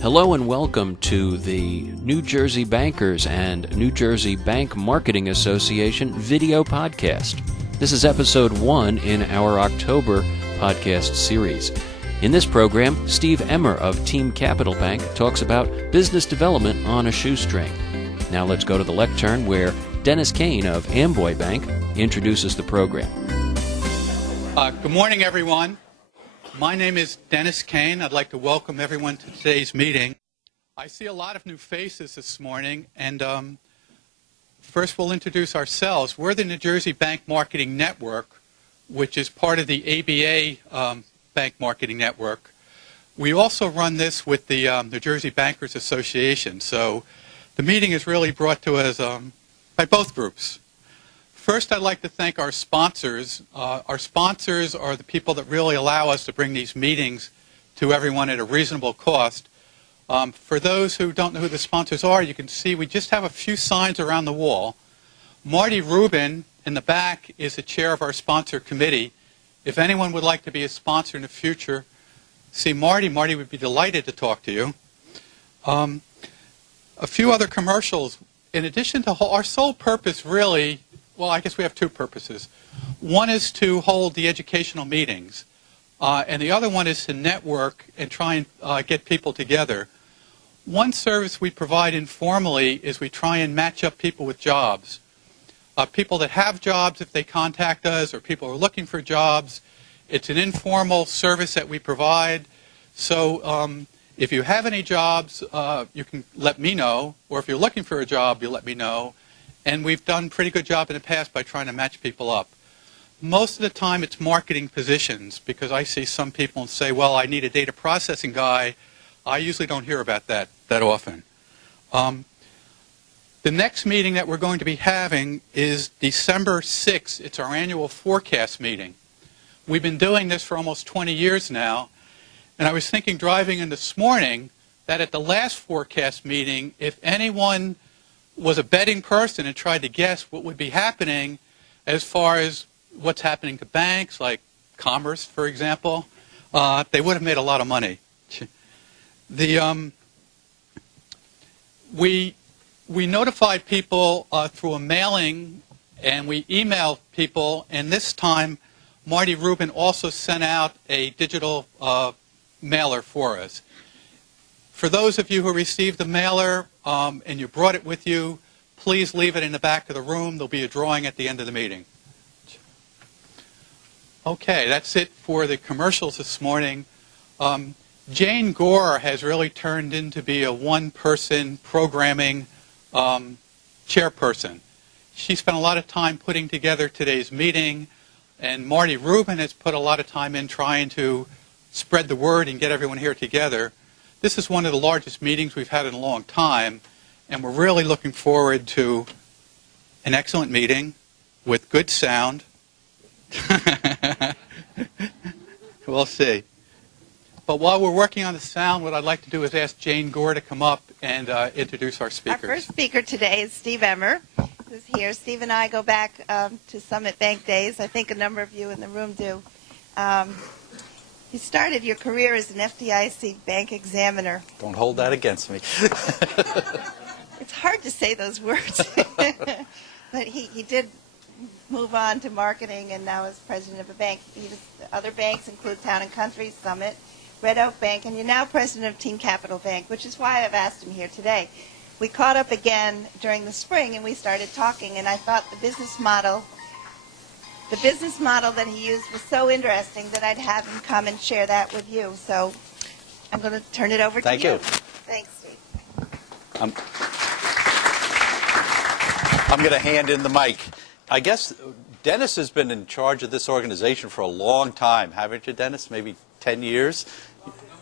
Hello and welcome to the New Jersey Bankers and New Jersey Bank Marketing Association video podcast. This is episode 1 in our October podcast series. In this program, Steve Emr of TeamCapital Bank talks about business development on a shoestring. Now let's go to the lectern where Dennis Kane of Amboy Bank introduces the program. Good morning, everyone. My name is Dennis Kane. I'd like to welcome everyone to today's meeting. I see a lot of new faces this morning, and first we'll introduce ourselves. We're the New Jersey Bank Marketing Network, which is part of the ABA Bank Marketing Network. We also run this with the New Jersey Bankers Association, so the meeting is really brought to us by both groups. First, I'd like to thank our sponsors. Our sponsors are the people that really allow us to bring these meetings to everyone at a reasonable cost. For those who don't know who the sponsors are, you can see we just have a few signs around the wall. Marty Rubin in the back is the chair of our sponsor committee. If anyone would like to be a sponsor in the future, see Marty. Marty would be delighted to talk to you. A few other commercials. In addition to our sole purpose really, well, I guess we have two purposes. One is to hold the educational meetings, and the other one is to network and try and get people together. One service we provide informally is we try and match up people with jobs. People that have jobs, if they contact us, or people who are looking for jobs. It's an informal service that we provide. So if you have any jobs, you can let me know, or if you're looking for a job, you let me know. And we've done a pretty good job in the past by trying to match people up. Most of the time it's marketing positions, because I see some people say, well, I need a data processing guy. I usually don't hear about that often. The next meeting that we're going to be having is December 6th. It's our annual forecast meeting. We've been doing this for almost 20 years now. And I was thinking driving in this morning that at the last forecast meeting, if anyone was a betting person and tried to guess what would be happening as far as what's happening to banks, like Commerce, for example, they would have made a lot of money. We notified people through a mailing, and we emailed people, and this time Marty Rubin also sent out a digital mailer for us. For those of you who received the mailer and you brought it with you, please leave it in the back of the room. There'll be a drawing at the end of the meeting. Okay, that's it for the commercials this morning. Jane Gore has really turned into be a one-person programming chairperson. She spent a lot of time putting together today's meeting, and Marty Rubin has put a lot of time in trying to spread the word and get everyone here together. This is one of the largest meetings we've had in a long time, and we're really looking forward to an excellent meeting with good sound. We'll see. But while we're working on the sound, what I'd like to do is ask Jane Gore to come up and introduce our speakers. Our first speaker today is Steve Emr, who's here. Steve and I go back to Summit Bank days. I think a number of you in the room do. You started your career as an FDIC bank examiner. Don't hold that against me. It's hard to say those words. But he did move on to marketing and now is president of a bank. Other banks include Town and Country, Summit, Red Oak Bank, and you're now president of TeamCapital Bank, which is why I've asked him here today. We caught up again during the spring and we started talking, and I thought the business model that he used was so interesting that I'd have him come and share that with you. So I'm going to turn it over to you. Thank you. Thanks, Steve. I'm going to hand in the mic. I guess Dennis has been in charge of this organization for a long time, haven't you, Dennis? Maybe 10 years?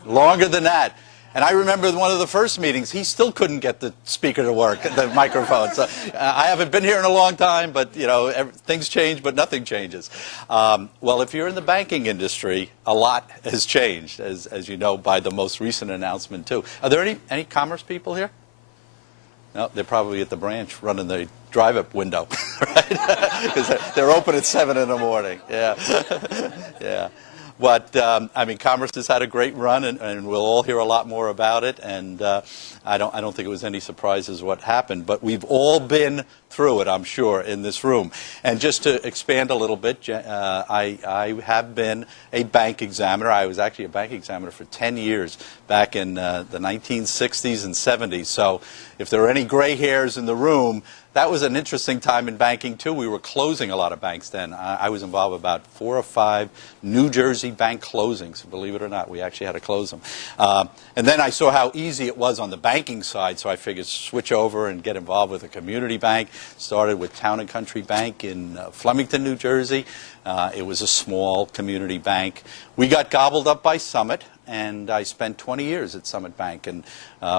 Longer than that. And I remember one of the first meetings, he still couldn't get the speaker to work, the microphone. So I haven't been here in a long time, but you know, things change, but nothing changes. Well, if you're in the banking industry, a lot has changed, as you know, by the most recent announcement too. Are there any commerce people here? No, they're probably at the branch running the drive-up window, right? Because they're open at 7 in the morning. Yeah, yeah. But, I mean, Commerce has had a great run, and we'll all hear a lot more about it. And I don't think it was any surprises what happened. But we've all been through it, I'm sure, in this room. And just to expand a little bit, I have been a bank examiner. I was actually a bank examiner for 10 years back in the 1960s and 70s. So if there are any gray hairs in the room, that was an interesting time in banking, too. We were closing a lot of banks then. I was involved with about 4 or 5 New Jersey bank closings. Believe it or not, we actually had to close them. And then I saw how easy it was on the banking side, so I figured switch over and get involved with a community bank. Started with Town and Country Bank in Flemington, New Jersey. It was a small community bank. We got gobbled up by Summit, and I spent 20 years at Summit Bank and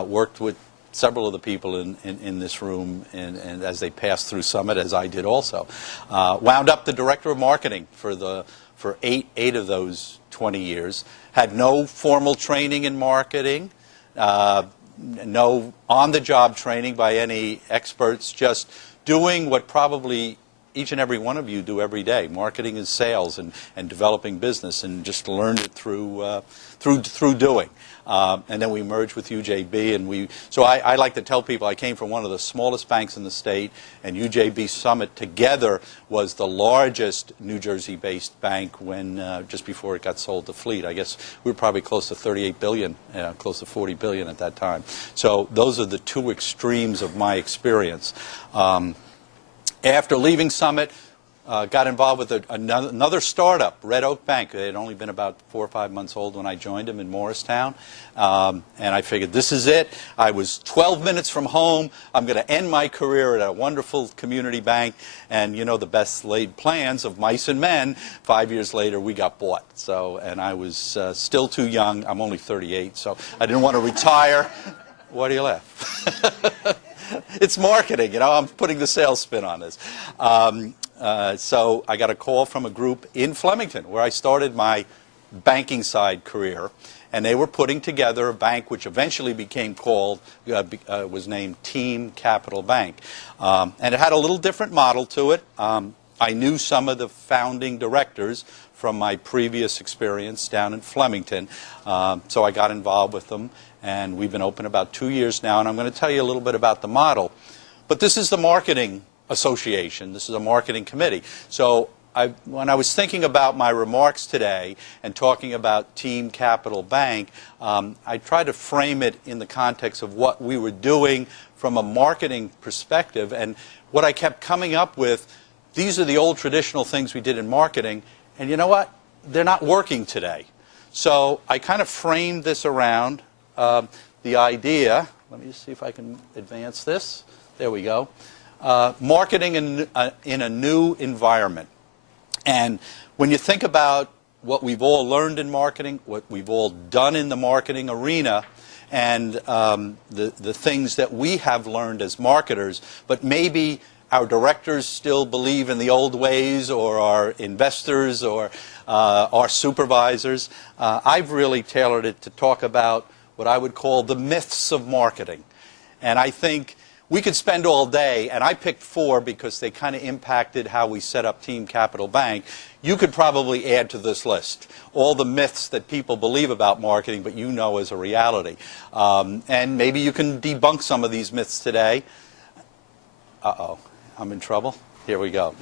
worked with several of the people in this room and as they passed through Summit, as I did also. Wound up the director of marketing for eight of those 20 years. Had no formal training in marketing, no on-the-job training by any experts, just doing what probably each and every one of you do every day. Marketing is sales and developing business, and just learned it through doing. And then we merged with UJB, and so I like to tell people I came from one of the smallest banks in the state, and UJB Summit together was the largest New Jersey-based bank when just before it got sold to Fleet. I guess we were probably close to 38 billion, close to 40 billion at that time. So those are the two extremes of my experience. After leaving Summit, got involved with another startup, Red Oak Bank. It had only been about 4 or 5 months old when I joined them in Morristown. And I figured, this is it. I was 12 minutes from home. I'm going to end my career at a wonderful community bank. And you know the best laid plans of mice and men. 5 years later, we got bought. And I was still too young. I'm only 38, so I didn't want to retire. Why do you laugh? It's marketing, you know. I'm putting the sales spin on this. So I got a call from a group in Flemington where I started my banking side career, and they were putting together a bank which eventually became was named TeamCapital Bank. And it had a little different model to it. I knew some of the founding directors from my previous experience down in Flemington, so I got involved with them. And we've been open about 2 years now, and I'm going to tell you a little bit about the model. But this is the marketing association. This is a marketing committee. So when I was thinking about my remarks today and talking about TeamCapital Bank, I tried to frame it in the context of what we were doing from a marketing perspective. And what I kept coming up with, these are the old traditional things we did in marketing, and you know what? They're not working today. So I kind of framed this around the idea. Let me just see if I can advance this. There we go. Marketing in a new environment. And when you think about what we've all learned in marketing, what we've all done in the marketing arena, and the things that we have learned as marketers, but maybe our directors still believe in the old ways, or our investors, or our supervisors, I've really tailored it to talk about what I would call the myths of marketing. And I think we could spend all day, and I picked 4 because they kind of impacted how we set up TeamCapital Bank. You could probably add to this list all the myths that people believe about marketing, but you know as a reality. And maybe you can debunk some of these myths today. Uh-oh, I'm in trouble. Here we go.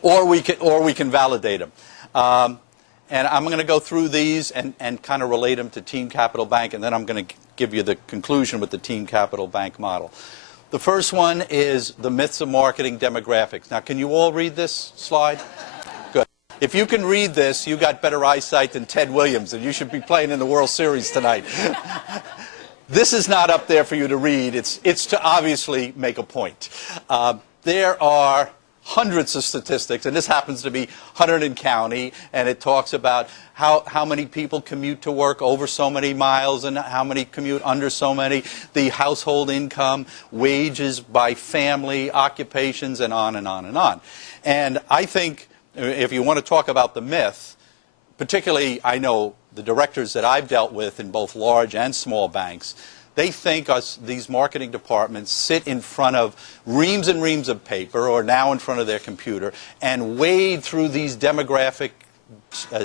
or we can validate them. And I'm going to go through these and kind of relate them to TeamCapital Bank, and then I'm going to give you the conclusion with the TeamCapital Bank model. The first one is the myths of marketing demographics. Now, can you all read this slide? Good. If you can read this, you got better eyesight than Ted Williams, and you should be playing in the World Series tonight. This is not up there for you to read. It's to obviously make a point. There are hundreds of statistics, and this happens to be Hunterdon County, and it talks about how many people commute to work over so many miles and how many commute under so many, the household income, wages by family, occupations, and on and on and on. And I think if you want to talk about the myth, particularly I know the directors that I've dealt with in both large and small banks, They think these marketing departments sit in front of reams and reams of paper, or now in front of their computer, and wade through these demographic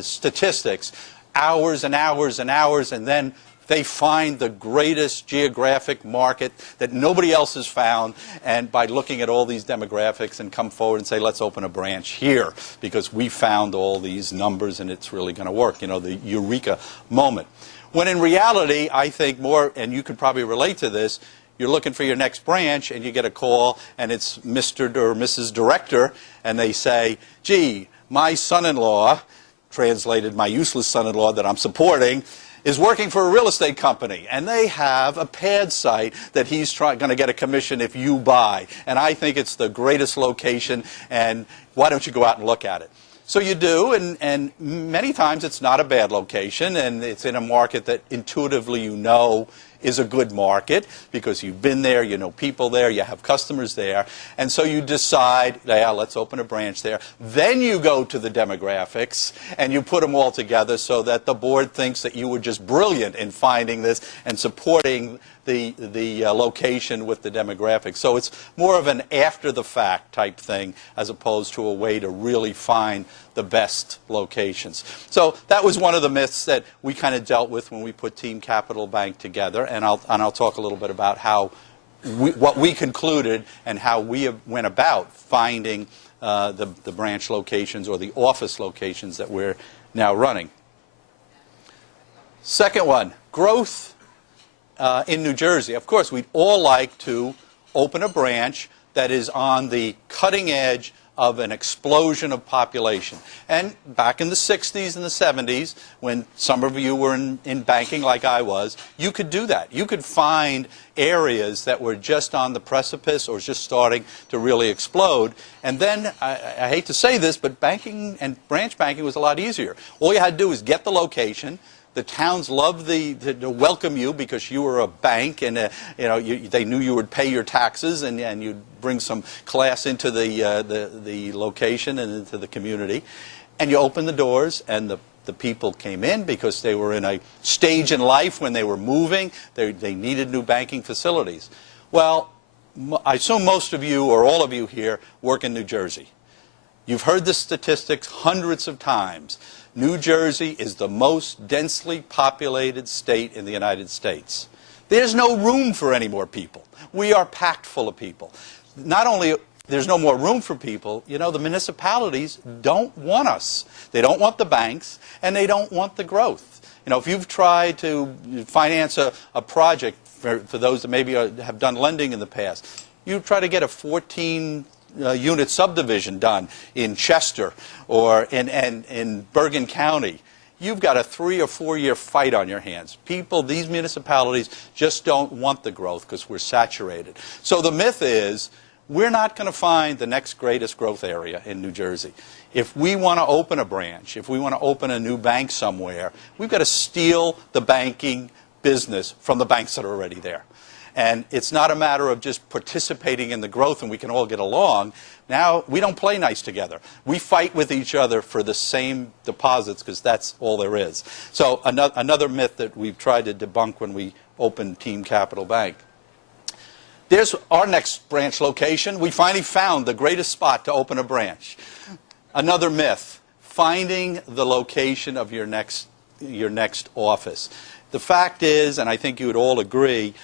statistics hours and hours and hours, and then they find the greatest geographic market that nobody else has found, and by looking at all these demographics, and come forward and say, let's open a branch here because we found all these numbers and it's really going to work. You know, the eureka moment. When in reality, I think more, and you could probably relate to this, you're looking for your next branch and you get a call and it's Mr. or Mrs. Director, and they say, gee, my son-in-law, translated my useless son-in-law that I'm supporting, is working for a real estate company, and they have a pad site that he's going to get a commission if you buy. And I think it's the greatest location, and why don't you go out and look at it? So you do, and many times it's not a bad location, and it's in a market that intuitively you know is a good market because you've been there, you know people there, you have customers there, and so you decide, yeah, let's open a branch there. Then you go to the demographics and you put them all together so that the board thinks that you were just brilliant in finding this and supporting the location with the demographics. So it's more of an after-the-fact type thing as opposed to a way to really find the best locations. So that was one of the myths that we kind of dealt with when we put TeamCapital Bank together, and I'll talk a little bit about how what we concluded and how we went about finding the branch locations or the office locations that we're now running. Second one, growth in New Jersey. Of course, we'd all like to open a branch that is on the cutting edge of an explosion of population. And back in the 60s and the 70s, when some of you were in banking like I was, you could do that. You could find areas that were just on the precipice or just starting to really explode. And then, I hate to say this, but banking and branch banking was a lot easier. All you had to do was get the location. The towns loved to welcome you because you were a bank, and they knew you would pay your taxes, and you'd bring some class into the location and into the community. And you opened the doors, and the people came in because they were in a stage in life when they were moving. They needed new banking facilities. Well, I assume most of you or all of you here work in New Jersey. You've heard the statistics hundreds of times. New Jersey is the most densely populated state in the United States. There's no room for any more people. We are packed full of people. Not only there's no more room for people, you know, the municipalities don't want us. They don't want the banks, and they don't want the growth. You know, if you've tried to finance a project, for those that maybe have done lending in the past, you try to get a 14-unit subdivision done in Chester or in Bergen County, you've got a 3 or 4 year fight on your hands. These municipalities just don't want the growth because we're saturated. So the myth is we're not going to find the next greatest growth area in New Jersey. If we want to open a branch, if we want to open a new bank somewhere, we've got to steal the banking business from the banks that are already there. And it's not a matter of just participating in the growth and we can all get along. Now, we don't play nice together. We fight with each other for the same deposits because that's all there is. So another myth that we've tried to debunk when we opened TeamCapital Bank. There's our next branch location. We finally found the greatest spot to open a branch. Another myth, finding the location of your next office. The fact is, and I think you would all agree,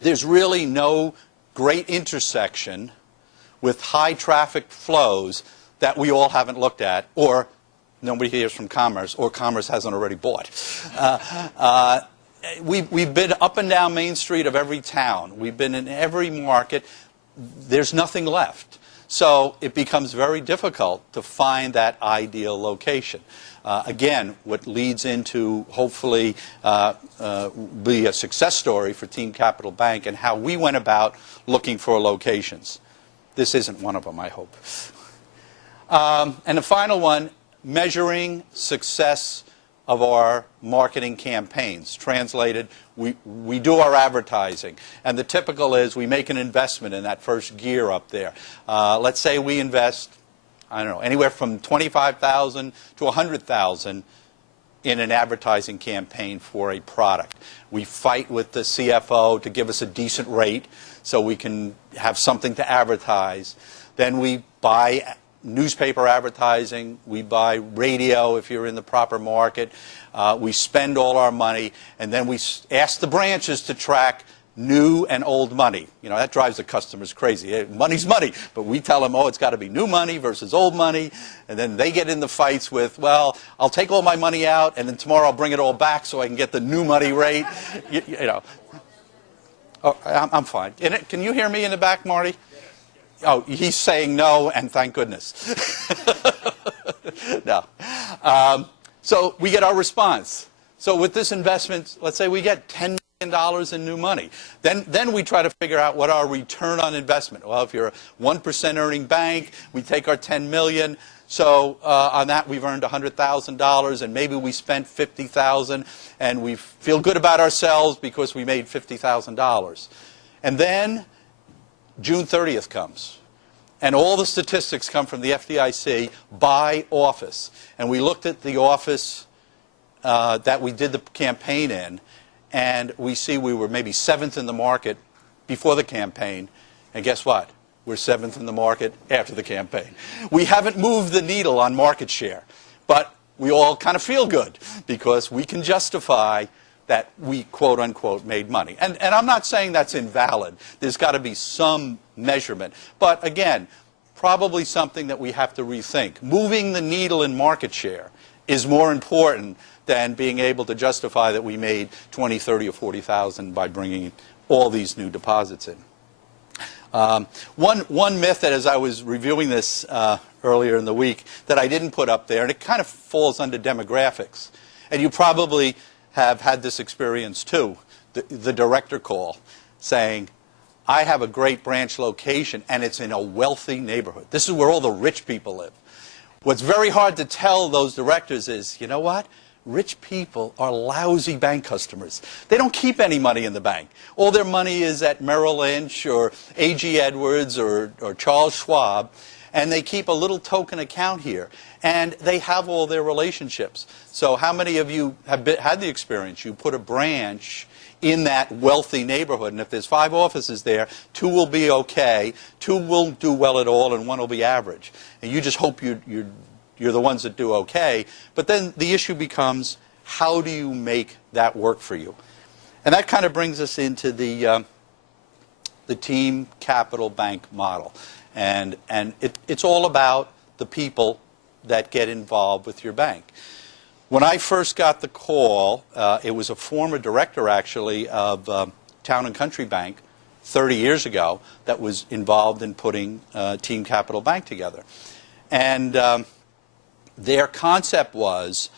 there's really no great intersection with high traffic flows that we all haven't looked at, or nobody hears from Commerce, or Commerce hasn't already bought. We've been up and down Main Street of every town. We've been in every market. There's nothing left. So it becomes very difficult to find that ideal location. Again, what leads into hopefully be a success story for TeamCapital Bank and how we went about looking for locations. This isn't one of them, I hope. And the final one, measuring success of our marketing campaigns. Translated, we do our advertising. And the typical is we make an investment in that first gear up there. Let's say we invest, I don't know, anywhere from $25,000 to $100,000. in an advertising campaign for a product. We fight with the CFO to give us a decent rate so we can have something to advertise. Then we buy newspaper advertising, we buy radio if you're in the proper market, we spend all our money, and then we ask the branches to track new and old money. You know, that drives the customers crazy. Money's money, but we tell them, oh, it's got to be new money versus old money, and then they get in the fights with, well, I'll take all my money out, and then tomorrow I'll bring it all back so I can get the new money rate. You know. Oh, I'm fine. Can you hear me in the back, Marty? Oh, he's saying no, and thank goodness. No. So we get our response. So with this investment, let's say we get $10 million in new money. Then we try to figure out what our return on investment. Well, if you're a 1% earning bank, we take our $10 million. So on that, we've earned $100,000, and maybe we spent $50,000, and we feel good about ourselves because we made $50,000. And then June 30th comes, and all the statistics come from the FDIC by office. And we looked at the office that we did the campaign in, and we see we were maybe 7th in the market before the campaign. And guess what? We're 7th in the market after the campaign. We haven't moved the needle on market share, but we all kind of feel good because we can justify that we, quote unquote, made money. And I'm not saying that's invalid. There's got to be some measurement. But again, probably something that we have to rethink. Moving the needle in market share is more important than being able to justify that we made 20, 30, or 40,000 by bringing all these new deposits in. One myth that, as I was reviewing this earlier in the week, that I didn't put up there, and it kind of falls under demographics, and you probably have had this experience too, the director call saying, I have a great branch location and it's in a wealthy neighborhood. This is where all the rich people live. What's very hard to tell those directors is, you know what? Rich people are lousy bank customers. They don't keep any money in the bank. All their money is at Merrill Lynch or A.G. Edwards or Charles Schwab, and they keep a little token account here. And they have all their relationships. So how many of you have had the experience? You put a branch in that wealthy neighborhood, and if there's 5 offices there, 2 will be okay, 2 will do well at all, and 1 will be average. And you just hope you're the ones that do okay. But then the issue becomes, how do you make that work for you? And that kind of brings us into the TeamCapital Bank model. And it's all about the people that get involved with your bank. When I first got the call, it was a former director, actually, of Town and Country Bank 30 years ago that was involved in putting TeamCapital Bank together. And their concept was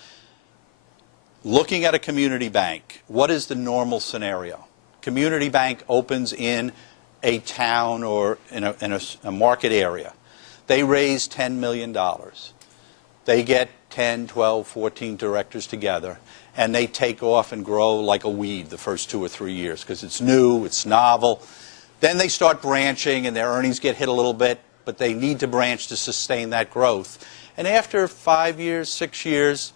looking at a community bank. What is the normal scenario? Community bank opens in a town or in a market area. They raise $10 million. They get 10, 12, 14 directors together, and they take off and grow like a weed the first 2 or 3 years because it's new, it's novel. Then they start branching, and their earnings get hit a little bit, but they need to branch to sustain that growth. And after 5 years, 6 years,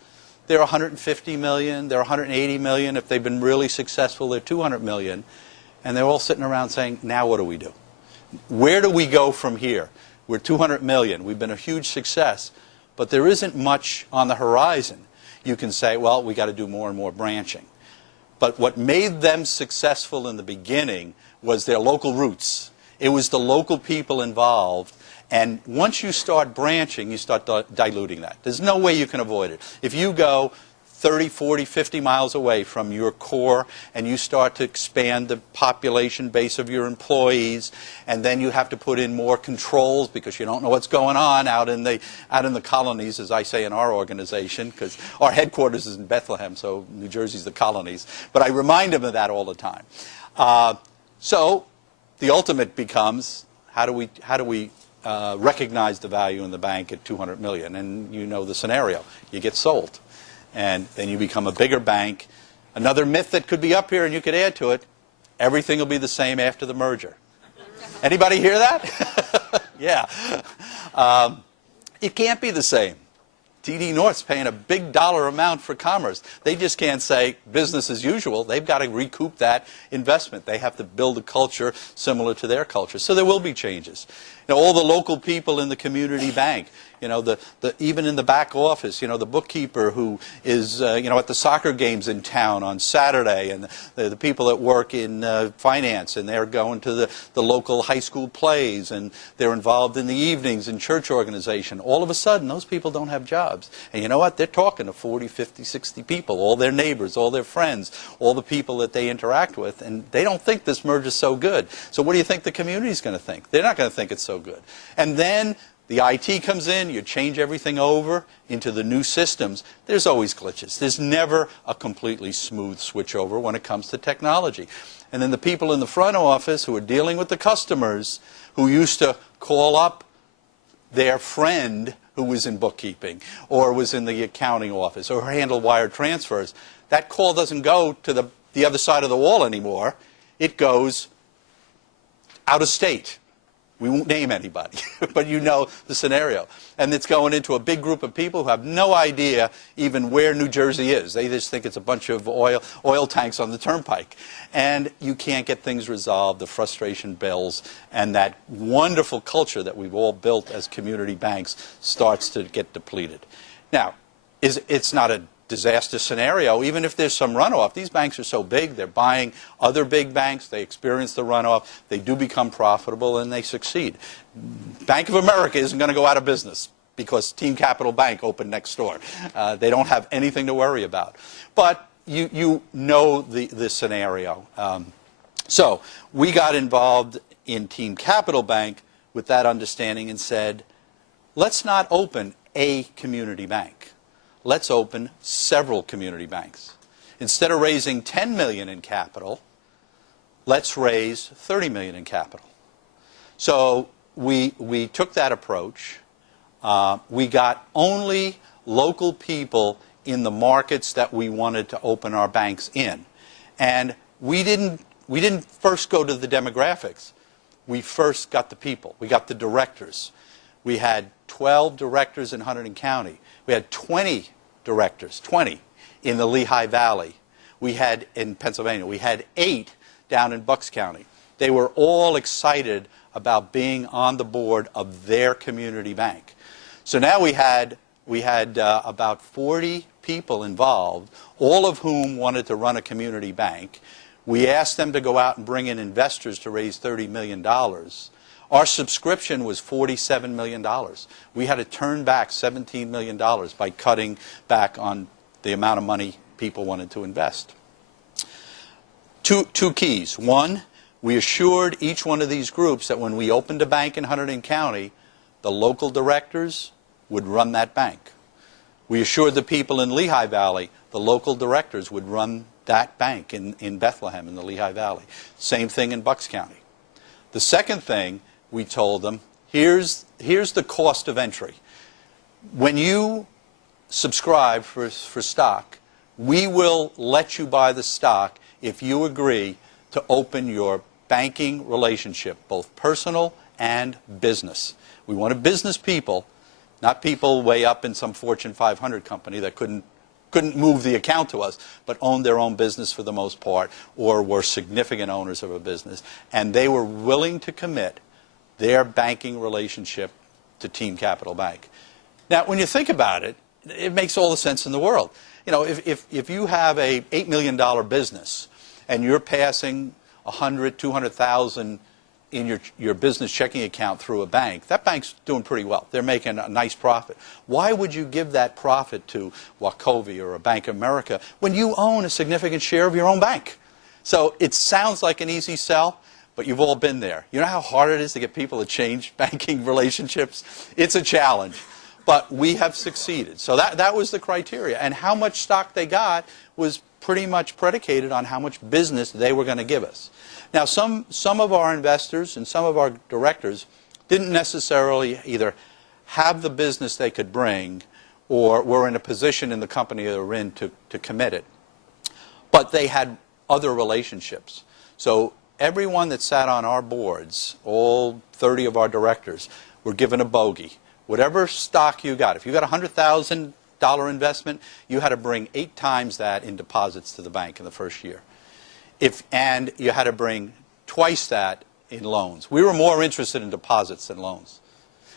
they're 150 million, they're 180 million. If they've been really successful, they're 200 million. And they're all sitting around saying, now what do we do? Where do we go from here? We're 200 million. We've been a huge success. But there isn't much on the horizon. You can say, well, we got to do more and more branching. But what made them successful in the beginning was their local roots. It was the local people involved. And once you start branching, you start diluting that. There's no way you can avoid it. If you go 30, 40, 50 miles away from your core and you start to expand the population base of your employees, and then you have to put in more controls because you don't know what's going on out in the colonies, as I say in our organization, because our headquarters is in Bethlehem, so New Jersey's the colonies. But I remind them of that all the time. So the ultimate becomes, how do we recognize the value in the bank at 200 million? And you know the scenario. You get sold. And then you become a bigger bank. Another myth that could be up here, and you could add to it, everything will be the same after the merger. Anybody hear that? Yeah. It can't be the same. D.D. North's paying a big dollar amount for Commerce. They just can't say business as usual. They've got to recoup that investment. They have to build a culture similar to their culture. So there will be changes. You know, all the local people in the community bank, you know, even in the back office, you know, the bookkeeper who is, you know, at the soccer games in town on Saturday, and the people that work in finance, and they're going to the local high school plays, and they're involved in the evenings in church organization. All of a sudden, those people don't have jobs. And you know what? They're talking to 40, 50, 60 people, all their neighbors, all their friends, all the people that they interact with, and they don't think this merge is so good. So what do you think the community is going to think? They're not going to think it's so good. And then the IT comes in, you change everything over into the new systems. There's always glitches. There's never a completely smooth switchover when it comes to technology. And then the people in the front office who are dealing with the customers, who used to call up their friend who was in bookkeeping or was in the accounting office or handled wire transfers, that call doesn't go to the other side of the wall anymore. It goes out of state. We won't name anybody, but you know the scenario. And it's going into a big group of people who have no idea even where New Jersey is. They just think it's a bunch of oil tanks on the turnpike. And you can't get things resolved, the frustration builds, and that wonderful culture that we've all built as community banks starts to get depleted. Now, it's not a disaster scenario, even if there's some runoff. These banks are so big, they're buying other big banks, they experience the runoff, they do become profitable, and they succeed. Bank of America isn't going to go out of business because TeamCapital Bank opened next door. They don't have anything to worry about. But you know the scenario. So we got involved in TeamCapital Bank with that understanding and said, let's not open a community bank. Let's open several community banks. Instead of raising $10 million in capital, let's raise $30 million in capital. So we took that approach. We got only local people in the markets that we wanted to open our banks in. And we didn't first go to the demographics. We first got the people. We got the directors. We had 12 directors in Hunterdon County. We had 20 directors, 20 in the Lehigh Valley. We had in Pennsylvania. We had 8 down in Bucks County. They were all excited about being on the board of their community bank. So now we had about 40 people involved, all of whom wanted to run a community bank. We asked them to go out and bring in investors to raise $30 million. Our subscription was $47 million. We had to turn back $17 million by cutting back on the amount of money people wanted to invest. Two keys. One, we assured each one of these groups that when we opened a bank in Hunterdon County, the local directors would run that bank. We assured the people in Lehigh Valley, the local directors would run that bank in Bethlehem in the Lehigh Valley. Same thing in Bucks County. The second thing, we told them, here's the cost of entry. When you subscribe for stock, we will let you buy the stock if you agree to open your banking relationship, both personal and business. We wanted business people, not people way up in some Fortune 500 company that couldn't move the account to us, but owned their own business for the most part, or were significant owners of a business. And they were willing to commit their banking relationship to TeamCapital Bank. Now, when you think about it, it makes all the sense in the world. You know, if you have a $8 million business and you're passing $100,000, $200,000 in your business checking account through a bank, that bank's doing pretty well. They're making a nice profit. Why would you give that profit to Wachovia or a Bank of America when you own a significant share of your own bank? So it sounds like an easy sell, but you've all been there. You know how hard it is to get people to change banking relationships? It's a challenge. But we have succeeded. So that was the criteria. And how much stock they got was pretty much predicated on how much business they were going to give us. Now, some of our investors and some of our directors didn't necessarily either have the business they could bring or were in a position in the company they were in to commit it. But they had other relationships. So everyone that sat on our boards, all 30 of our directors, were given a bogey. whatever stock you got, if you got a $100,000 investment, you had to bring 8 times that in deposits to the bank in the first year. And you had to bring twice that in loans. We were more interested in deposits than loans.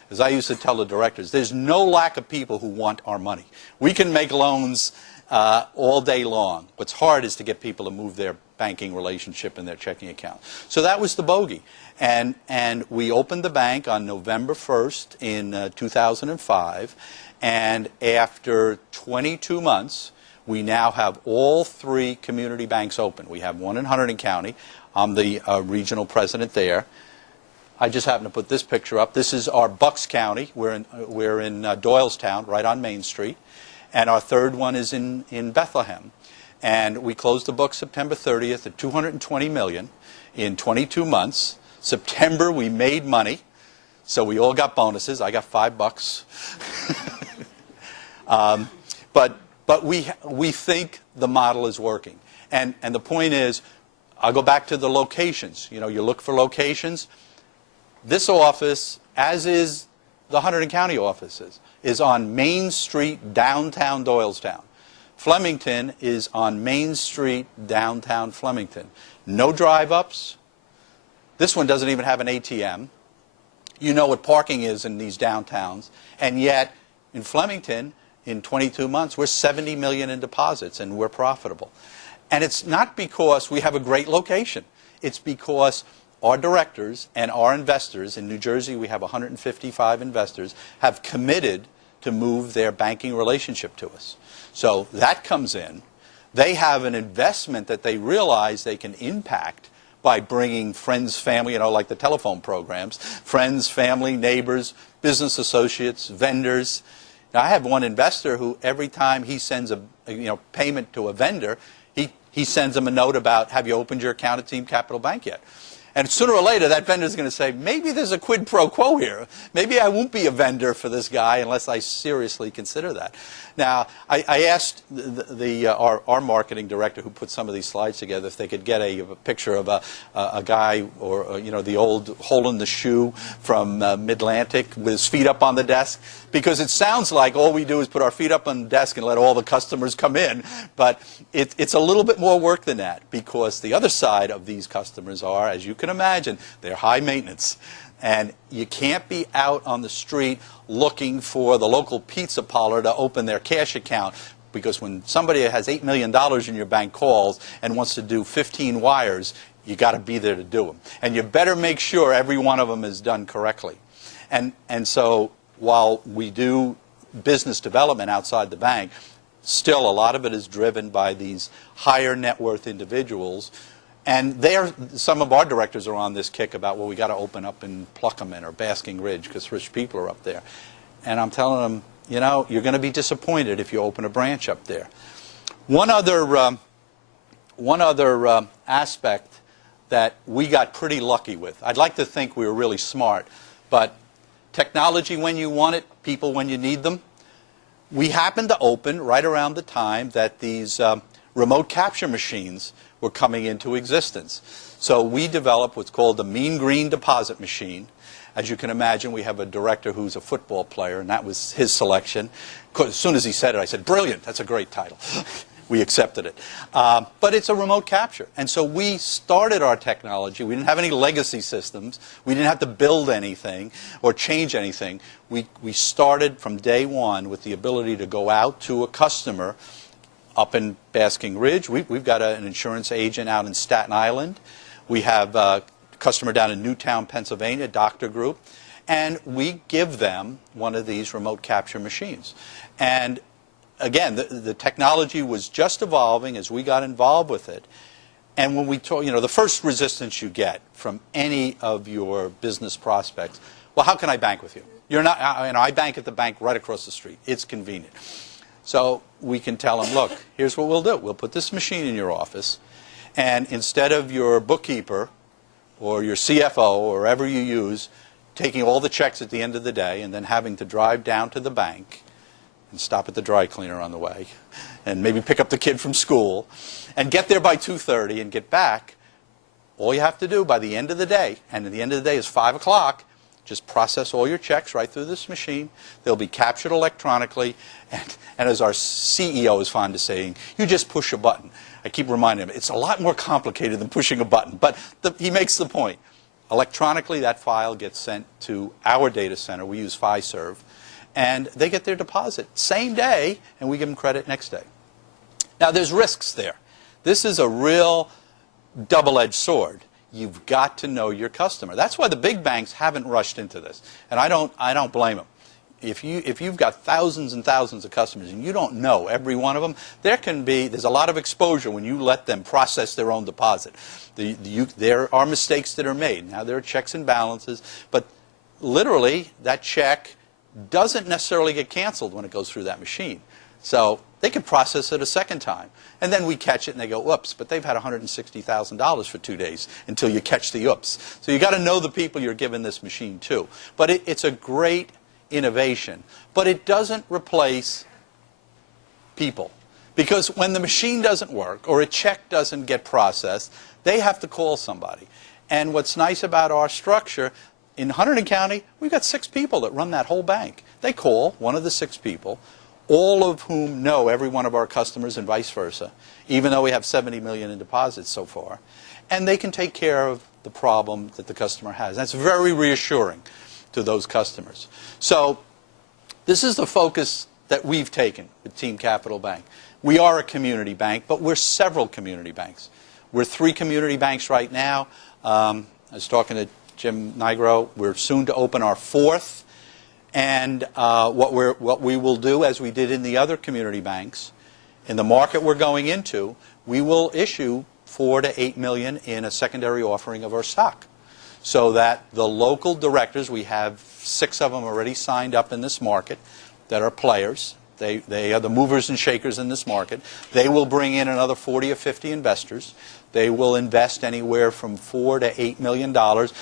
As I used to tell the directors, there's no lack of people who want our money. We can make loans all day long. What's hard is to get people to move their banking relationship and their checking account. So that was the bogey. And we opened the bank on November 1st in 2005. And after 22 months, we now have all 3 community banks open. We have one in Hunterdon County. I'm the regional president there. I just happened to put this picture up. This is our Bucks County. We're in Doylestown, right on Main Street. And our third one is in Bethlehem. And we closed the book September 30th at $220 million in 22 months. September, we made money. So we all got bonuses. I got $5. But we think the model is working. And the point is, I'll go back to the locations. You know, you look for locations. This office, as is the Hunterdon County offices, is on Main Street, downtown Doylestown. Flemington is on Main Street, downtown Flemington. No drive-ups. This one doesn't even have an ATM. You know what parking is in these downtowns. And yet, in Flemington, in 22 months, we're $70 million in deposits, and we're profitable. And it's not because we have a great location. It's because our directors and our investors, in New Jersey we have 155 investors, have committed to move their banking relationship to us. So that comes in. They have an investment that they realize they can impact by bringing friends, family, you know, like the telephone programs, friends, family, neighbors, business associates, vendors. Now, I have one investor who every time he sends a payment to a vendor, he sends them a note about, have you opened your account at TeamCapital Bank yet? And sooner or later, that vendor is going to say, maybe there's a quid pro quo here. Maybe I won't be a vendor for this guy unless I seriously consider that. Now, I asked our marketing director who put some of these slides together if they could get a picture of a guy or, the old hole in the shoe from Mid-Atlantic with his feet up on the desk. Because it sounds like all we do is put our feet up on the desk and let all the customers come in. But it's a little bit more work than that, because the other side of these customers are, as you can imagine, they're high maintenance. And you can't be out on the street looking for the local pizza parlor to open their cash account, because when somebody has $8 million in your bank calls and wants to do 15 wires, you got to be there to do them. And you better make sure every one of them is done correctly. And so while we do business development outside the bank, still a lot of it is driven by these higher net worth individuals. And some of our directors are on this kick about, well, we got to open up in Pluckerman or Basking Ridge because rich people are up there. And I'm telling them, you're going to be disappointed if you open a branch up there. One other aspect that we got pretty lucky with. I'd like to think we were really smart, but technology when you want it, people when you need them. We happened to open right around the time that these remote capture machines were coming into existence. So we developed what's called the Mean Green Deposit Machine. As you can imagine, we have a director who's a football player, and that was his selection. As soon as he said it, I said, brilliant, that's a great title. We accepted it. But it's a remote capture. And so we started our technology. We didn't have any legacy systems. We didn't have to build anything or change anything. We started from day one with the ability to go out to a customer up in Basking Ridge. We've got an insurance agent out in Staten Island. We have a customer down in Newtown, Pennsylvania, Doctor Group. And we give them one of these remote capture machines. And again, the technology was just evolving as we got involved with it. And when we talk, the first resistance you get from any of your business prospects, well, how can I bank with you? You're not, I bank at the bank right across the street. It's convenient. So we can tell them, look, here's what we'll do. We'll put this machine in your office, and instead of your bookkeeper or your CFO or whoever you use taking all the checks at the end of the day and then having to drive down to the bank and stop at the dry cleaner on the way and maybe pick up the kid from school and get there by 2:30 and get back, all you have to do by the end of the day, and at the end of the day is 5 o'clock, just process all your checks right through this machine. They'll be captured electronically, and as our CEO is fond of saying, you just push a button. I keep reminding him, it's a lot more complicated than pushing a button, but he makes the point. Electronically, that file gets sent to our data center. We use Fiserv, and they get their deposit same day, and we give them credit next day. Now, there's risks there. This is a real double-edged sword. You've got to know your customer. That's why the big banks haven't rushed into this, and I don't blame them. If you've got thousands and thousands of customers and you don't know every one of them, there's a lot of exposure when you let them process their own deposit. There are mistakes that are made. Now, there are checks and balances, but literally that check doesn't necessarily get canceled when it goes through that machine. So they can process it a second time. And then we catch it and they go, oops, but they've had $160,000 for 2 days until you catch the oops. So you've got to know the people you're giving this machine to. But it's a great innovation. But it doesn't replace people. Because when the machine doesn't work or a check doesn't get processed, they have to call somebody. And what's nice about our structure, in Hunterdon County, we've got 6 people that run that whole bank. They call one of the 6 people, all of whom know every one of our customers and vice versa, even though we have $70 million in deposits so far. And they can take care of the problem that the customer has. That's very reassuring to those customers. So this is the focus that we've taken with TeamCapital Bank. We are a community bank, but we're several community banks. We're 3 community banks right now. I was talking to Jim Nigro. We're soon to open our 4th. And what we will do, as we did in the other community banks, in the market we're going into, we will issue $4 to $8 million in a secondary offering of our stock, so that the local directors, we have 6 of them already signed up in this market that are players. They are the movers and shakers in this market. They will bring in another 40 or 50 investors. They will invest anywhere from $4 to $8 million,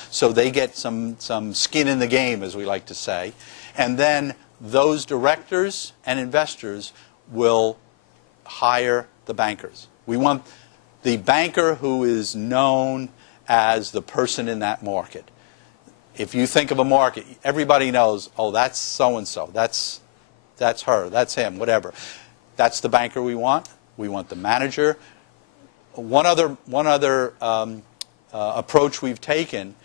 so they get some skin in the game, as we like to say. And then those directors and investors will hire the bankers. We want the banker who is known as the person in that market. If you think of a market, everybody knows, oh, that's so-and-so, that's her, that's him, whatever. That's the banker we want. We want the manager. One other approach we've taken,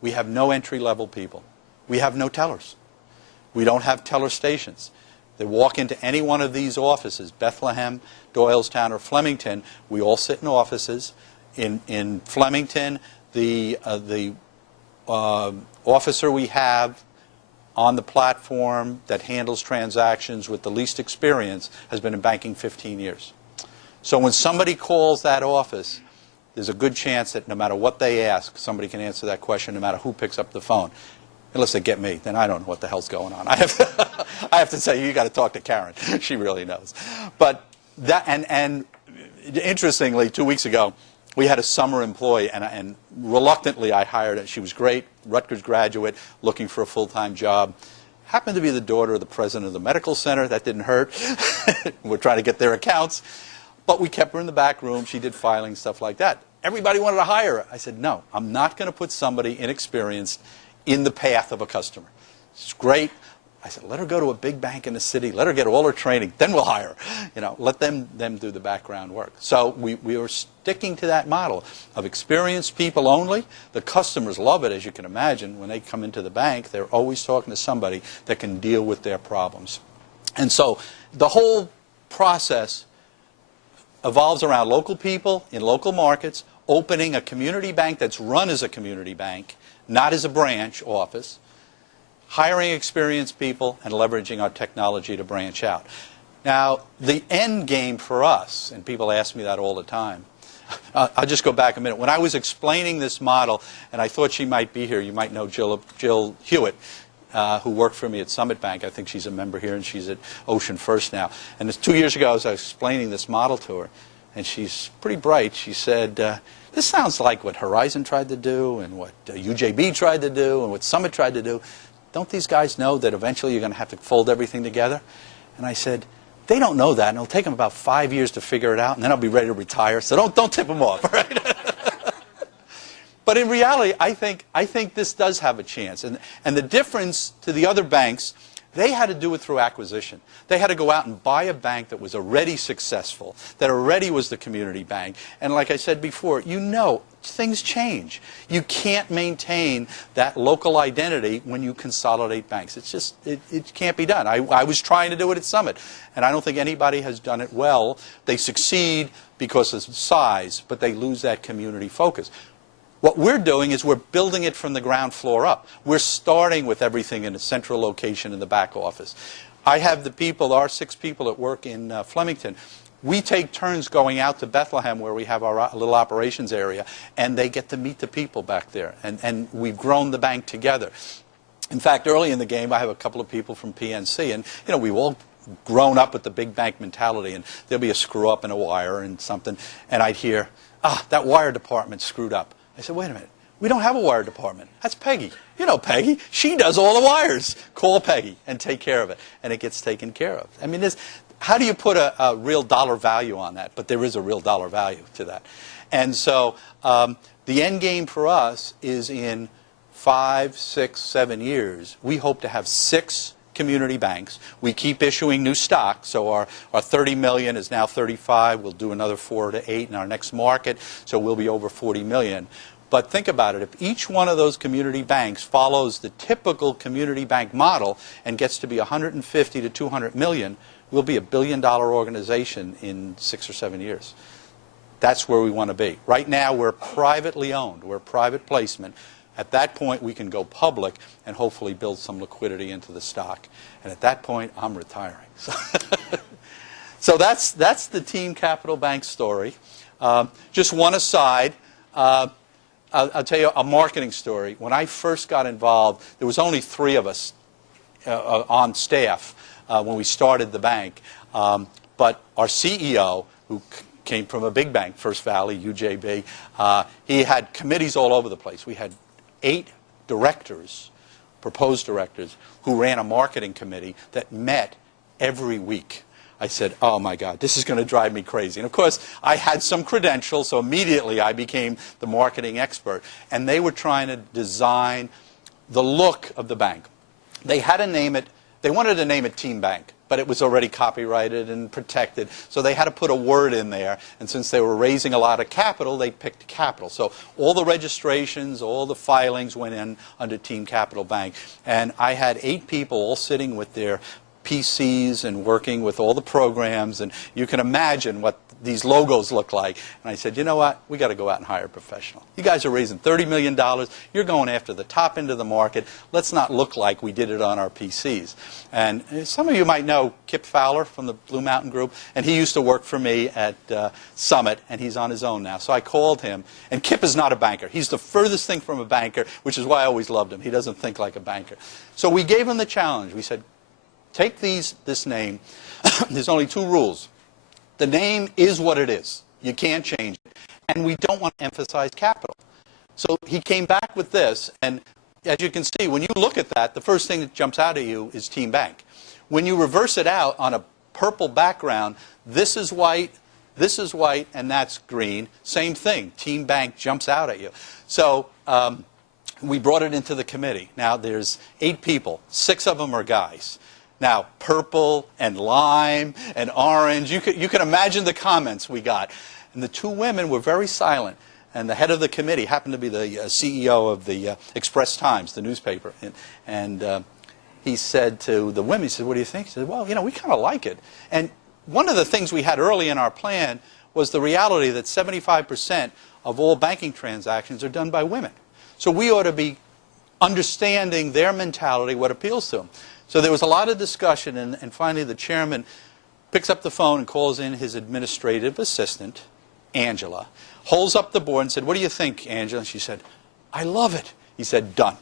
we have no entry-level people. We have no tellers. We don't have teller stations. They walk into any one of these offices, Bethlehem, Doylestown, or Flemington. We all sit in offices. In Flemington, the officer we have on the platform that handles transactions with the least experience has been in banking 15 years. So when somebody calls that office, there's a good chance that no matter what they ask, somebody can answer that question no matter who picks up the phone. Unless they get me, then I don't know what the hell's going on. I have to say, you got to talk to Karen. She really knows. But that, and interestingly, 2 weeks ago, we had a summer employee, and reluctantly I hired her. She was great, Rutgers graduate, looking for a full-time job. Happened to be the daughter of the president of the medical center. That didn't hurt. We're trying to get their accounts. But we kept her in the back room. She did filing, stuff like that. Everybody wanted to hire her. I said, no, I'm not going to put somebody inexperienced in the path of a customer. It's great. I said, let her go to a big bank in the city. Let her get all her training. Then we'll hire her. You know, let them do the background work. So we are sticking to that model of experienced people only. The customers love it, as you can imagine. When they come into the bank, they're always talking to somebody that can deal with their problems. And so the whole process evolves around local people in local markets, opening a community bank that's run as a community bank, not as a branch office, hiring experienced people, and leveraging our technology to branch out. Now, the end game for us, and people ask me that all the time, I'll just go back a minute. When I was explaining this model, and I thought she might be here, you might know Jill Hewitt, who worked for me at Summit Bank. I think she's a member here, and she's at Ocean First now. And 2 years ago, I was explaining this model to her, and she's pretty bright. She said, this sounds like what Horizon tried to do, and what UJB tried to do, and what Summit tried to do. Don't these guys know that eventually you're going to have to fold everything together? And I said, they don't know that, and it'll take them about 5 years to figure it out, and then I'll be ready to retire, so don't tip them off, right? But in reality, I think this does have a chance. And the difference to the other banks, they had to do it through acquisition. They had to go out and buy a bank that was already successful, that already was the community bank. And like I said before, you know, things change. You can't maintain that local identity when you consolidate banks. It's just, it can't be done. I was trying to do it at Summit, and I don't think anybody has done it well. They succeed because of size, but they lose that community focus. What we're doing is we're building it from the ground floor up. We're starting with everything in a central location in the back office. I have the people, our 6 people that work in Flemington. We take turns going out to Bethlehem where we have our little operations area, and they get to meet the people back there. And we've grown the bank together. In fact, early in the game, I have a couple of people from PNC, and you know, we've all grown up with the big bank mentality, and there'll be a screw up in a wire and something, and I'd hear, that wire department screwed up. I said, wait a minute, we don't have a wire department. That's Peggy. You know Peggy. She does all the wires. Call Peggy and take care of it. And it gets taken care of. I mean, how do you put a real dollar value on that? But there is a real dollar value to that. And so the end game for us is in 5, 6, 7 years, we hope to have 6 community banks. We keep issuing new stock, so our 30 million is now 35. We'll do another 4 to 8 in our next market, so we'll be over 40 million. But think about it, if each one of those community banks follows the typical community bank model and gets to be 150 to 200 million, we'll be a $1 billion organization in 6 or 7 years. That's where we want to be. Right now, we're privately owned. We're a private placement. At that point, we can go public and hopefully build some liquidity into the stock. And at that point, I'm retiring. So that's the TeamCapital Bank story. Just one aside, I'll tell you a marketing story. When I first got involved, there was only 3 of us on staff when we started the bank. But our CEO, who came from a big bank, First Valley, UJB, he had committees all over the place. We had 8 directors, proposed directors, who ran a marketing committee that met every week. I said, oh my God, this is going to drive me crazy. And of course, I had some credentials, so immediately I became the marketing expert. And they were trying to design the look of the bank. They had to name it, they wanted to name it Team Bank, but it was already copyrighted and protected, so they had to put a word in there. And since they were raising a lot of capital, they picked capital. So all the registrations, all the filings went in under TeamCapital Bank. And I had 8 people all sitting with their PCs and working with all the programs, and you can imagine what these logos look like. And I said, you know what, we got to go out and hire a professional. You guys are raising $30 million. You're going after the top end of the market. Let's not look like we did it on our PCs. And some of you might know Kip Fowler from the Blue Mountain Group, and he used to work for me at Summit, and he's on his own now. So I called him, and Kip is not a banker. He's the furthest thing from a banker, which is why I always loved him. He doesn't think like a banker. So we gave him the challenge. We said, take this name. There's only 2 rules. The name is what it is. You can't change it. And we don't want to emphasize capital. So he came back with this, and as you can see, when you look at that, the first thing that jumps out at you is Team Bank. When you reverse it out on a purple background, this is white, and that's green. Same thing. Team Bank jumps out at you. So we brought it into the committee. Now there's 8 people. 6 of them are guys. Now, purple and lime and orange, you can imagine the comments we got. And the 2 women were very silent. And the head of the committee happened to be the CEO of the Express Times, the newspaper. And he said to the women, he said, what do you think? He said, well, you know, we kind of like it. And one of the things we had early in our plan was the reality that 75% of all banking transactions are done by women. So we ought to be understanding their mentality, what appeals to them. So there was a lot of discussion, and finally the chairman picks up the phone and calls in his administrative assistant, Angela, holds up the board and said, what do you think, Angela? And she said, I love it. He said, done.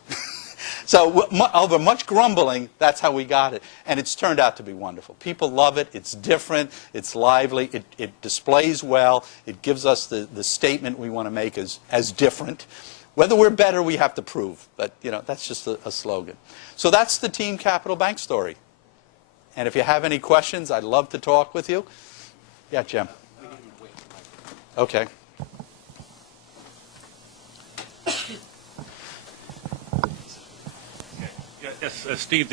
So over much grumbling, that's how we got it. And it's turned out to be wonderful. People love it. It's different. It's lively. It displays well. It gives us the statement we want to make as different. Whether we're better, we have to prove. But, you know, that's just a slogan. So that's the TeamCapital Bank story. And if you have any questions, I'd love to talk with you. Yeah, Jim. Yes, Steve,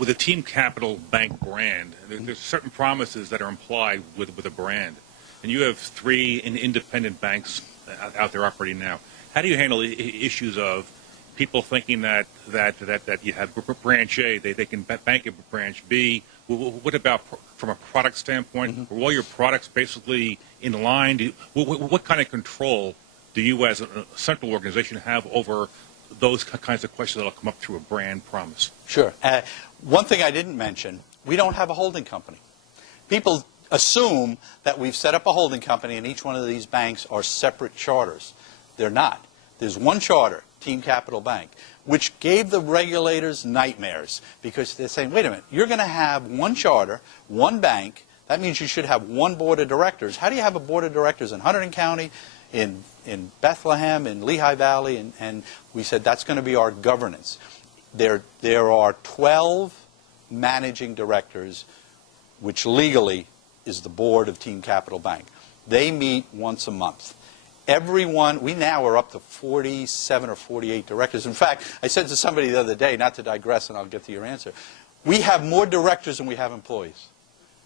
with the TeamCapital Bank brand, there's certain promises that are implied with a brand. And you have 3 independent banks out there operating now. How do you handle the issues of people thinking that you have branch A, they can bank at branch B? What about from a product standpoint? Are all your products basically in line? What kind of control do you as a central organization have over those kinds of questions that will come up through a brand promise? Sure. One thing I didn't mention, we don't have a holding company. People assume that we've set up a holding company and each one of these banks are separate charters. They're not. There's one charter, TeamCapital Bank, which gave the regulators nightmares because they're saying, wait a minute, you're going to have one charter, one bank. That means you should have one board of directors. How do you have a board of directors in Hunterdon County, in Bethlehem, in Lehigh Valley? And we said that's going to be our governance. There are 12 managing directors, which legally is the board of TeamCapital Bank. They meet once a month. Everyone, we now are up to 47 or 48 directors. In fact, I said to somebody the other day, not to digress and I'll get to your answer, we have more directors than we have employees.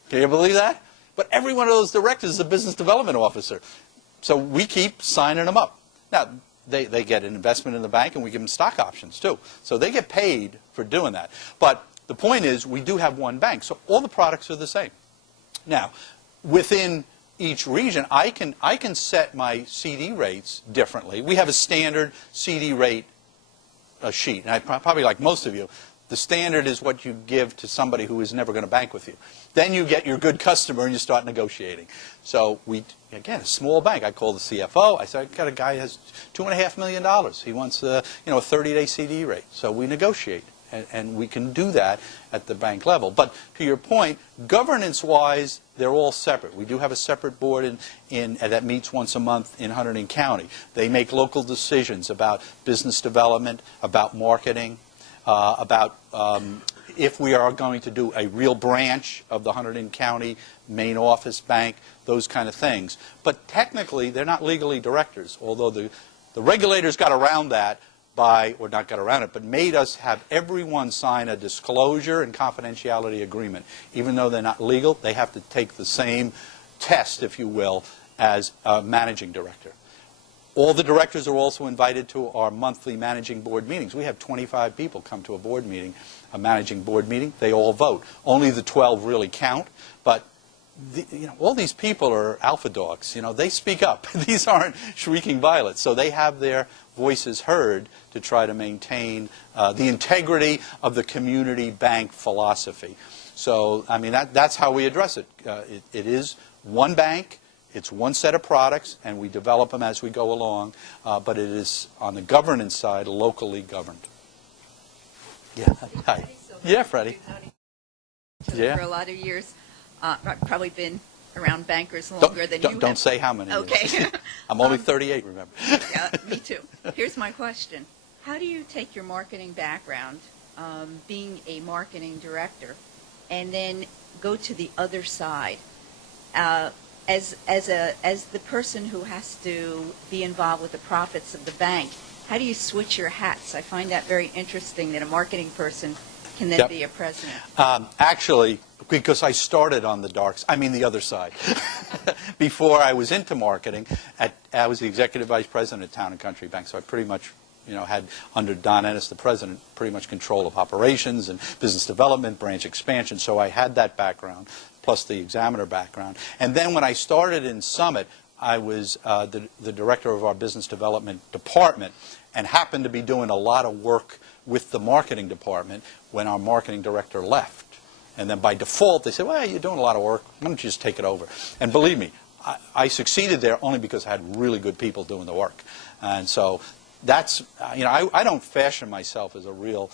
Can you believe that? But every one of those directors is a business development officer. So we keep signing them up. Now, they get an investment in the bank and we give them stock options too. So they get paid for doing that. But the point is we do have one bank. So all the products are the same. Now, within each region, I can set my CD rates differently. We have a standard CD rate sheet. And I probably, like most of you, the standard is what you give to somebody who is never going to bank with you. Then you get your good customer and you start negotiating. So again, a small bank. I call the CFO. I said, I got a guy who has $2.5 million. He wants a 30-day CD rate. So we negotiate. And we can do that at the bank level. But to your point, governance-wise, they're all separate. We do have a separate board that meets once a month in Hunterdon County. They make local decisions about business development, about marketing, about if we are going to do a real branch of the Hunterdon County main office bank, those kind of things. But technically, they're not legally directors, although the regulators got around that or not got around it, but made us have everyone sign a disclosure and confidentiality agreement. Even though they're not legal, they have to take the same test, if you will, as a managing director. All the directors are also invited to our monthly managing board meetings. We have 25 people come to a board meeting, a managing board meeting. They all vote. Only the 12 really count, but all these people are alpha dogs. They speak up. These aren't shrieking violets. So they have their voices heard to try to maintain the integrity of the community bank philosophy. So, I mean, that's how we address it. It is one bank. It's one set of products, and we develop them as we go along. But it is, on the governance side, locally governed. Yeah. Hi. Yeah, Freddie. Yeah. For a lot of years. I've probably been around bankers longer than you have. Don't say how many. Okay. I'm only 38, remember. Yeah, me too. Here's my question. How do you take your marketing background, being a marketing director, and then go to the other side? As the person who has to be involved with the profits of the bank, how do you switch your hats? I find that very interesting that a marketing person can then be a president. Actually, because I started on the other side. Before I was into marketing, I was the executive vice president at Town and Country Bank, so I pretty much had, under Don Ennis, the president, pretty much control of operations and business development, branch expansion, so I had that background, plus the examiner background. And then when I started in Summit, I was the director of our business development department and happened to be doing a lot of work with the marketing department when our marketing director left. And then by default, they said, well, you're doing a lot of work. Why don't you just take it over? And believe me, I succeeded there only because I had really good people doing the work. And so that's, I don't fashion myself as a real,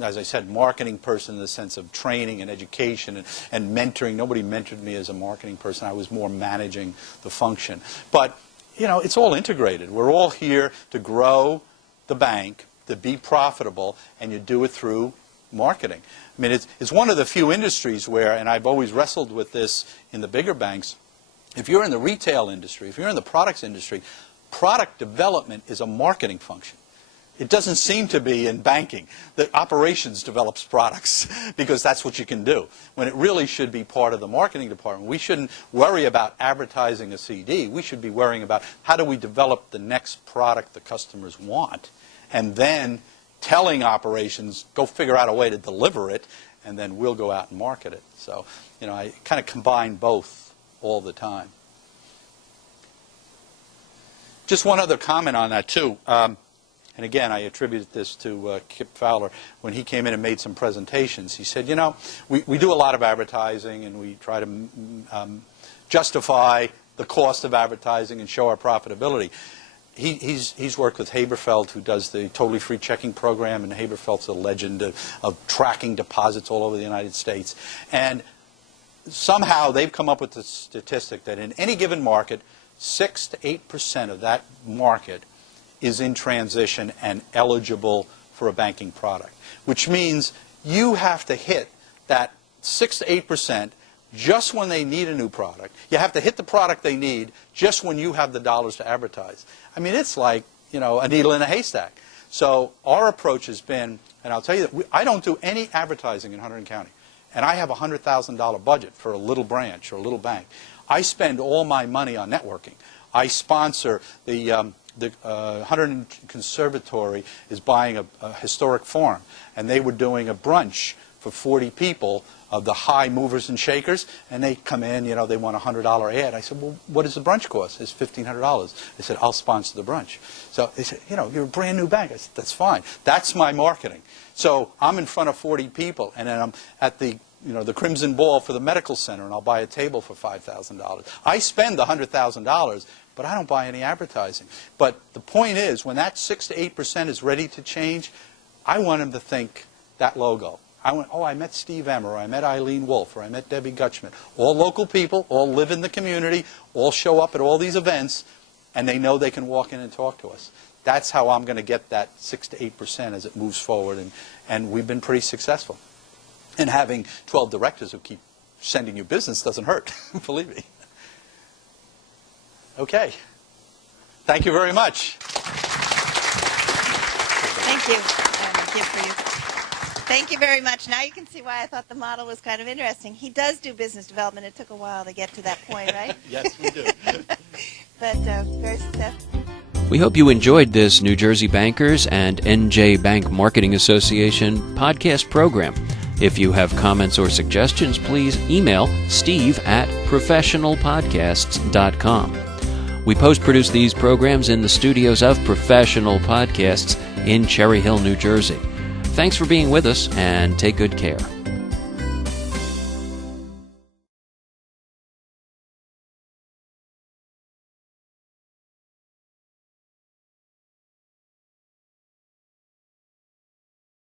as I said, marketing person in the sense of training and education and mentoring. Nobody mentored me as a marketing person. I was more managing the function. But, it's all integrated. We're all here to grow the bank, to be profitable, and you do it through marketing. I mean, it's one of the few industries where, and I've always wrestled with this in the bigger banks, if you're in the retail industry, if you're in the products industry, product development is a marketing function. It doesn't seem to be in banking. The operations develops products because that's what you can do, when it really should be part of the marketing department. We shouldn't worry about advertising a CD. We should be worrying about how do we develop the next product the customers want, and then telling operations, go figure out a way to deliver it, and then we'll go out and market it. So, I kind of combine both all the time. Just one other comment on that, too. And again, I attributed this to Kip Fowler when he came in and made some presentations. He said, we do a lot of advertising, and we try to justify the cost of advertising and show our profitability. He's worked with Haberfeld, who does the totally free checking program, and Haberfeld's a legend of tracking deposits all over the United States. And somehow they've come up with the statistic that in any given market, 6 to 8% of that market is in transition and eligible for a banking product, which means you have to hit that 6 to 8% just when they need a new product. You have to hit the product they need just when you have the dollars to advertise. I mean, it's like, a needle in a haystack. So our approach has been, and I'll tell you that I don't do any advertising in Hunterdon County, and I have a $100,000 budget for a little branch or a little bank. I spend all my money on networking. I sponsor the Hunterdon Conservatory is buying a historic farm, and they were doing a brunch for 40 people of the high movers and shakers, and they come in, they want a $100 ad. I said, well, what does the brunch cost? It's $1,500. They said, I'll sponsor the brunch. So they said, you're a brand new bank. I said, that's fine. That's my marketing. So I'm in front of 40 people, and then I'm at the Crimson Ball for the medical center, and I'll buy a table for $5,000. I spend the $100,000, but I don't buy any advertising. But the point is, when that 6 to 8% is ready to change, I want them to think that logo. I met Steve Emr, or I met Eileen Wolf, or I met Debbie Gutschmidt. All local people, all live in the community, all show up at all these events, and they know they can walk in and talk to us. That's how I'm going to get that 6 to 8% as it moves forward, and we've been pretty successful. And having 12 directors who keep sending you business doesn't hurt, believe me. Okay. Thank you very much. Thank you. Thank you very much. Now you can see why I thought the model was kind of interesting. He does do business development. It took a while to get to that point, right? Yes, we do. But very successful. We hope you enjoyed this New Jersey Bankers and NJ Bank Marketing Association podcast program. If you have comments or suggestions, please email steve@professionalpodcasts.com. We post-produce these programs in the studios of Professional Podcasts in Cherry Hill, New Jersey. Thanks for being with us, and take good care.